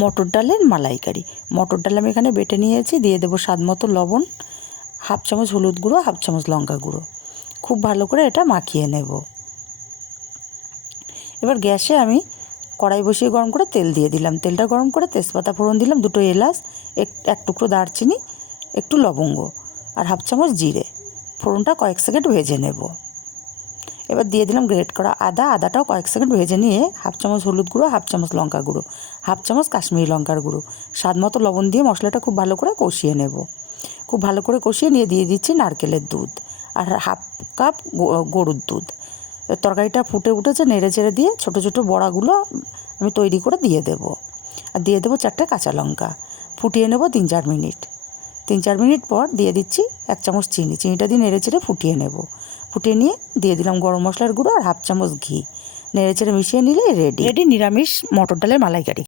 মটর ডালের মালাইকারি। মটর ডাল আমি এখানে বেটে নিয়েছি, দিয়ে দেবো স্বাদ মতো লবণ, হাফ চামচ হলুদ গুঁড়ো, হাফ চামচ লঙ্কা গুঁড়ো। খুব ভালো করে এটা মাখিয়ে নেব। এবার গ্যাসে আমি কড়াই বসিয়ে গরম করে তেল দিয়ে দিলাম। তেলটা গরম করে তেজপাতা ফোড়ন দিলাম, দুটো এলাচ, এক টুকরো দারচিনি, একটু লবঙ্গ আর হাফ চামচ জিরে। ফোড়নটা কয়েক সেকেন্ড ভেজে নেব। এবার দিয়ে দিলাম গ্রেট করা আদাটাও কয়েক সেকেন্ড ভেজে নিয়ে হাফ চামচ হলুদ গুঁড়ো, হাফ চামচ লঙ্কা গুঁড়ো, হাফ চামচ কাশ্মীরি লঙ্কার গুঁড়ো, স্বাদ মতো লবণ দিয়ে মশলাটা খুব ভালো করে কষিয়ে নেব। খুব ভালো করে কষিয়ে নিয়ে দিয়ে দিচ্ছি নারকেলের দুধ আর হাফ কাপ গরুর দুধ। তরকারিটা ফুটে উঠেছে, নেড়ে চেড়ে দিয়ে ছোটো ছোটো বড়াগুলো আমি তৈরি করে দিয়ে দেব। আর দিয়ে দেবো 4টে কাঁচা লঙ্কা। ফুটিয়ে নেব 3-4 মিনিট। 3-4 মিনিট পর দিয়ে দিচ্ছি 1 চামচ চিনি। চিনিটা দিয়ে নেড়ে চেড়ে ফুটিয়ে নেব। ফুটিয়ে নিয়ে দিয়ে দিলাম গরম মশলার গুঁড়ো আর হাফ চামচ ঘি। নেড়ে চেড়ে মিশিয়ে নিলে রেডি নিরামিষ মটর ডালের মালাইকারি।